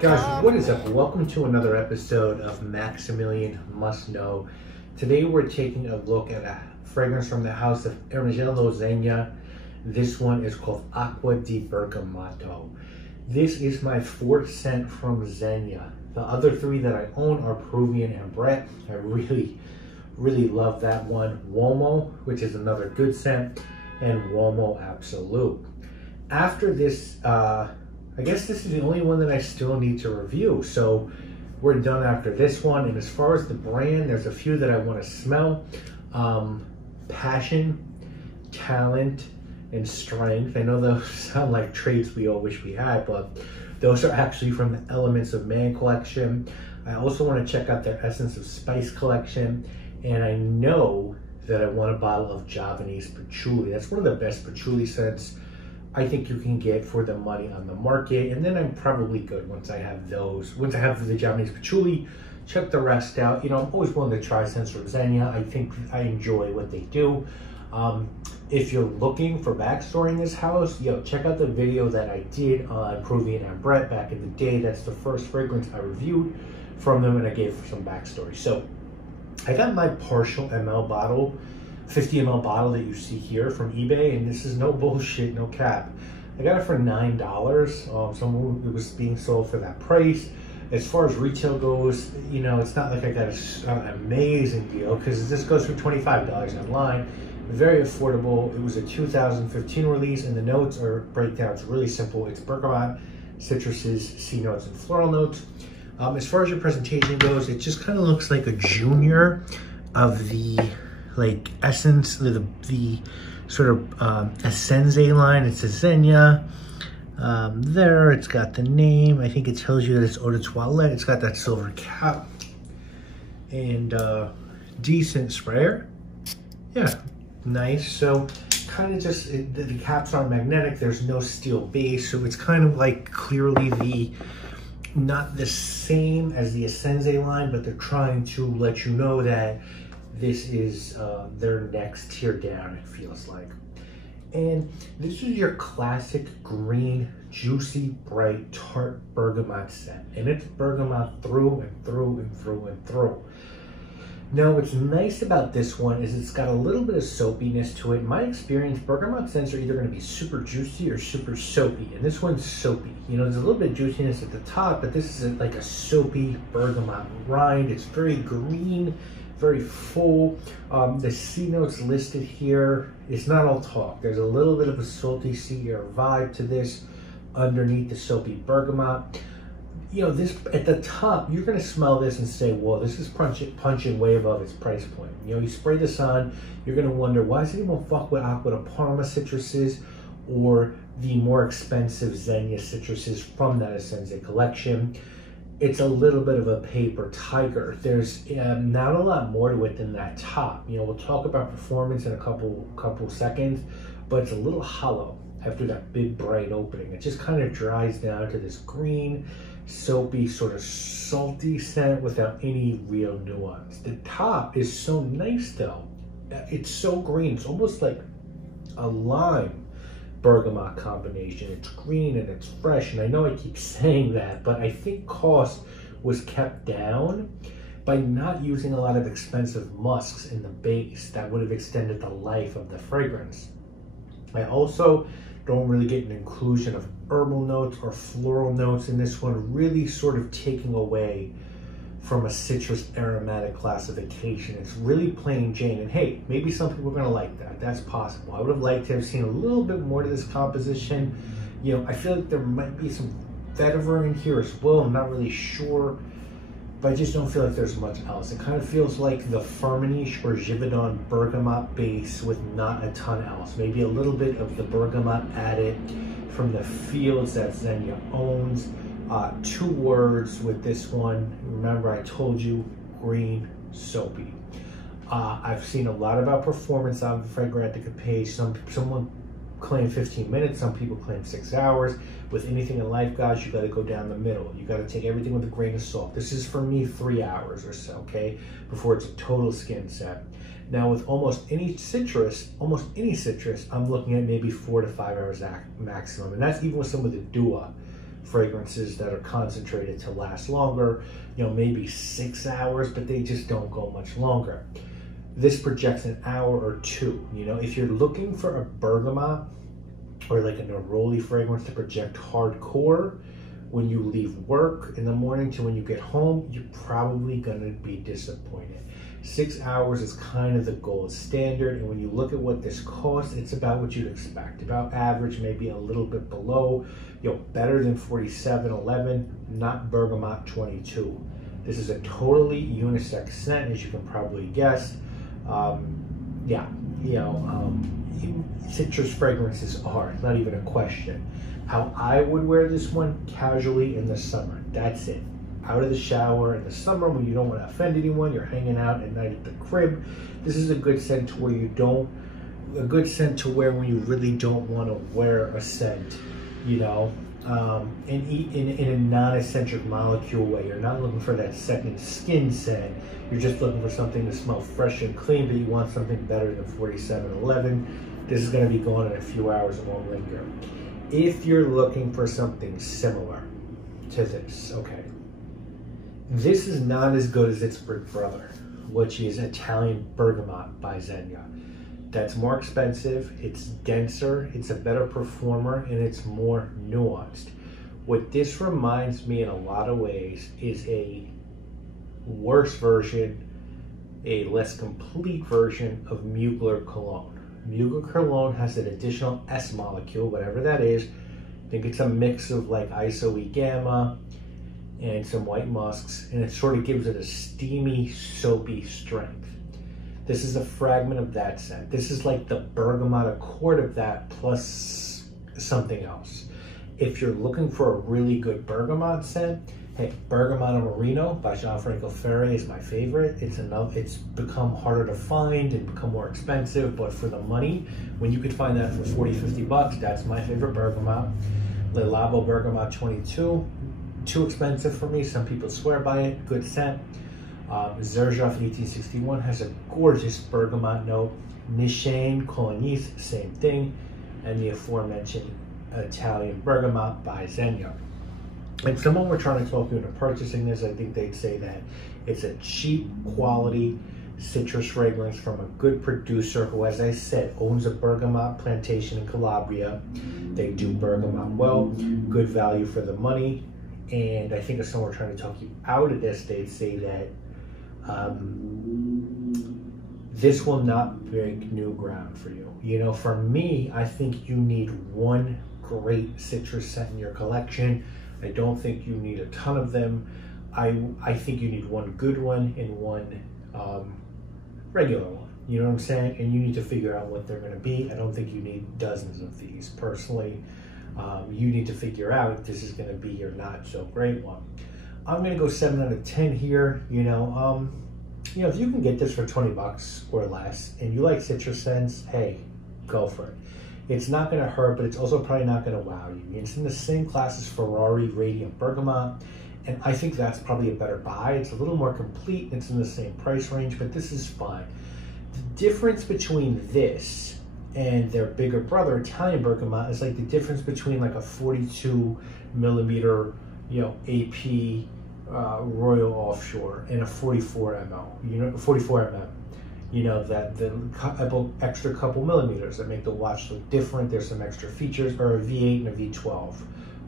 Guys, what is up? Welcome to another episode of Maximilian Must Know. Today we're taking a look at a fragrance from the house of Ermenegildo Zegna. This one is called Acqua di Bergamotto. This is my fourth scent from Zegna. The other three that I own are Peruvian and Brett. I really love that one. Uomo, which is another good scent, and Uomo Absolute. After this, I guess this is the only one that I still need to review. So we're done after this one. And as far as the brand, there's a few that I want to smell. Passion, talent, and strength. I know those sound like traits we all wish we had, but those are actually from the Elements of Man collection. I also want to check out their Essence of Spice collection. And I know that I want a bottle of Javanese patchouli. That's one of the best patchouli scents I think you can get for the money on the market. And then I'm probably good once I have those. Once I have the Javanese patchouli, check the rest out. You know, I'm always willing to try scents from Zegna. I think I enjoy what they do. If you're looking for backstory in this house, check out the video that I did on Peruvian and Brett back in the day. That's the first fragrance I reviewed from them, and I gave some backstory. So I got my partial ml bottle, 50 ml bottle that you see here from eBay, and this is no bullshit, no cap. I got it for $9. It was being sold for that price. As far as retail goes, you know, it's not like I got an amazing deal, because this goes for $25 online. Very affordable. It was a 2015 release, and the notes or breakdowns really simple. It's bergamot, citruses, sea notes, and floral notes. As far as your presentation goes, it just kind of looks like a junior of the Essence, the sort of Essence line. It's a Zegna. There, it's got the name. I think it tells you that it's eau de toilette. It's got that silver cap and decent sprayer. Yeah, nice. So kind of just the caps are magnetic. There's no steel base, so it's kind of like clearly not the same as the Essence line, but they're trying to let you know that this is their next tier down, it feels like. And this is your classic green, juicy, bright, tart bergamot scent. And it's bergamot through and through and through and through. Now, what's nice about this one is it's got a little bit of soapiness to it. In my experience, bergamot scents are either going to be super juicy or super soapy. And this one's soapy. You know, there's a little bit of juiciness at the top, but this is like a soapy bergamot rind. It's very green, very full. The C notes listed here, it's not all talk. There's a little bit of a salty sea air vibe to this underneath the soapy bergamot. You know, this at the top, you're going to smell this and say, well, this is punching way above its price point. You know, you spray this on, you're going to wonder, why does anyone fuck with Acqua di Parma citruses or the more expensive Zegna citruses from that Essence collection? It's a little bit of a paper tiger. There's not a lot more to it than that top. You know, we'll talk about performance in a couple seconds, but it's a little hollow after that big bright opening. It just kind of dries down to this green, soapy, sort of salty scent without any real nuance. The top is so nice though. It's so green. It's almost like a lime bergamot combination. It's green and it's fresh, and I know I keep saying that, but I think cost was kept down by not using a lot of expensive musks in the base that would have extended the life of the fragrance. I also don't really get an inclusion of herbal notes or floral notes in this one, really sort of taking away from a citrus aromatic classification. It's really plain Jane, and hey, maybe some people are gonna like that. That's possible. I would have liked to have seen a little bit more to this composition. You know, I feel like there might be some vetiver in here as well. I'm not really sure, but I just don't feel like there's much else. It kind of feels like the Firmenich or Givaudan bergamot base with not a ton else. Maybe a little bit of the bergamot added from the fields that Zegna owns. 2 words with this one. Remember, I told you, green, soapy. I've seen a lot about performance on the Fragrantica page. Someone claim 15 minutes, some people claim 6 hours. With anything in life, guys, you got to go down the middle. You got to take everything with a grain of salt. This is for me 3 hours or so, okay, before it's a total skin set. Now with almost any citrus, I'm looking at maybe 4 to 5 hours maximum, and that's even with some of the Dua fragrances that are concentrated to last longer, you know, maybe 6 hours, but they just don't go much longer. This projects an hour or two. You know, if you're looking for a bergamot or like a neroli fragrance to project hardcore when you leave work in the morning to when you get home, you're probably gonna be disappointed. 6 hours is kind of the gold standard, and when you look at what this costs, it's about what you'd expect, about average, maybe a little bit below, you know, better than 4711, not bergamot 22. This is a totally unisex scent, as you can probably guess. Yeah, you know, citrus fragrances are, not even a question. How I would wear this one, casually in the summer, that's it. Out of the shower in the summer when you don't want to offend anyone, you're hanging out at night at the crib. This is a good scent to where you don't, a good scent to wear when you really don't want to wear a scent, you know, in a non-eccentric molecule way. You're not looking for that second skin scent. You're just looking for something to smell fresh and clean, but you want something better than 4711. This is going to be gone in a few hours and won't linger. If you're looking for something similar to this, okay, this is not as good as its big brother, which is Italian Bergamot by Zegna. That's more expensive, it's denser, it's a better performer, and it's more nuanced. What this reminds me in a lot of ways is a worse version, a less complete version of Mugler cologne. Mugler cologne has an additional S molecule, whatever that is. I think it's a mix of like isoe gamma and some white musks, and it sort of gives it a steamy, soapy strength. This is a fragment of that scent. This is like the bergamot accord of that plus something else. If you're looking for a really good bergamot scent, hey, Bergamot Marino by Gianfranco Ferre is my favorite. It's become harder to find and become more expensive, but for the money, when you could find that for 40, 50 bucks, that's my favorite bergamot. Le Labo Bergamot 22, too expensive for me. Some people swear by it, good scent. Xerjoff 1861 has a gorgeous bergamot note. Nishane Colognese, same thing. And the aforementioned Italian Bergamot by Zegna. If someone were trying to talk you into purchasing this, I think they'd say that it's a cheap quality citrus fragrance from a good producer who, as I said, owns a bergamot plantation in Calabria. They do bergamot well, good value for the money. And I think if someone were trying to talk you out of this, they'd say that this will not break new ground for you. You know, for me, I think you need one great citrus scent in your collection. I don't think you need a ton of them. I think you need one good one and one regular one. You know what I'm saying? And you need to figure out what they're going to be. I don't think you need dozens of these personally. You need to figure out if this is going to be your not so great one. I'm going to go 7 out of 10 here. You know, if you can get this for 20 bucks or less and you like citrus scents, hey, go for it. It's not going to hurt, but it's also probably not going to wow you. It's in the same class as Ferrari Radiant Bergamot, and I think that's probably a better buy. It's a little more complete. It's in the same price range, but this is fine. The difference between this and their bigger brother, Italian Bergamot, is like the difference between like a 42 millimeter, you know, AP Royal Offshore and a 44 ml, you know, 44 mm. You know, that the extra couple millimeters that make the watch look different. There's some extra features, or a V8 and a V12.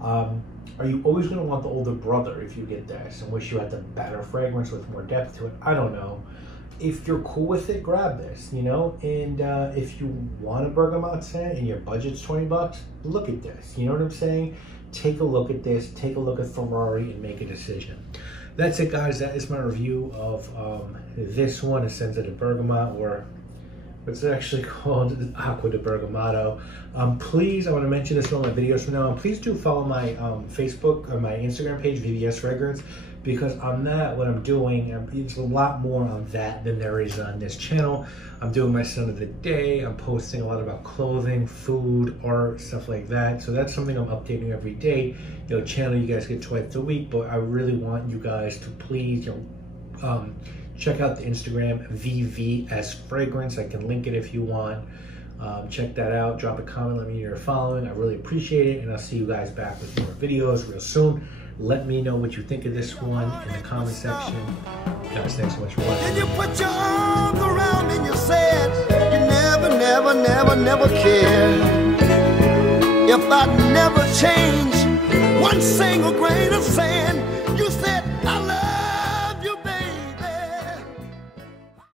Are you always going to want the older brother if you get this and wish you had the better fragrance with more depth to it? I don't know. If you're cool with it, grab this, you know, and if you want a bergamot scent and your budget's 20 bucks, look at this. You know what I'm saying? Take a look at this, take a look at Ferrari and make a decision. That's it, guys. That is my review of this one, Acqua di Bergamotto, or what's it actually called, Acqua di Bergamotto. Please, I want to mention this in all my videos from now on. Please do follow my Facebook or my Instagram page, VVS Fragrance, because on that, what I'm doing, it's a lot more on that than there is on this channel. I'm doing my scent of the day. I'm posting a lot about clothing, food, art, stuff like that. So that's something I'm updating every day. You know, channel you guys get twice a week, but I really want you guys to please, you know, check out the Instagram, VVS Fragrance. I can link it if you want. Check that out. Drop a comment. Let me know you're following. I really appreciate it. And I'll see you guys back with more videos real soon. Let me know what you think of this one in the comment section. Guys, thanks so much for watching. Then you put your arms around me and you said you never cared. If I never change one single grain of sand, you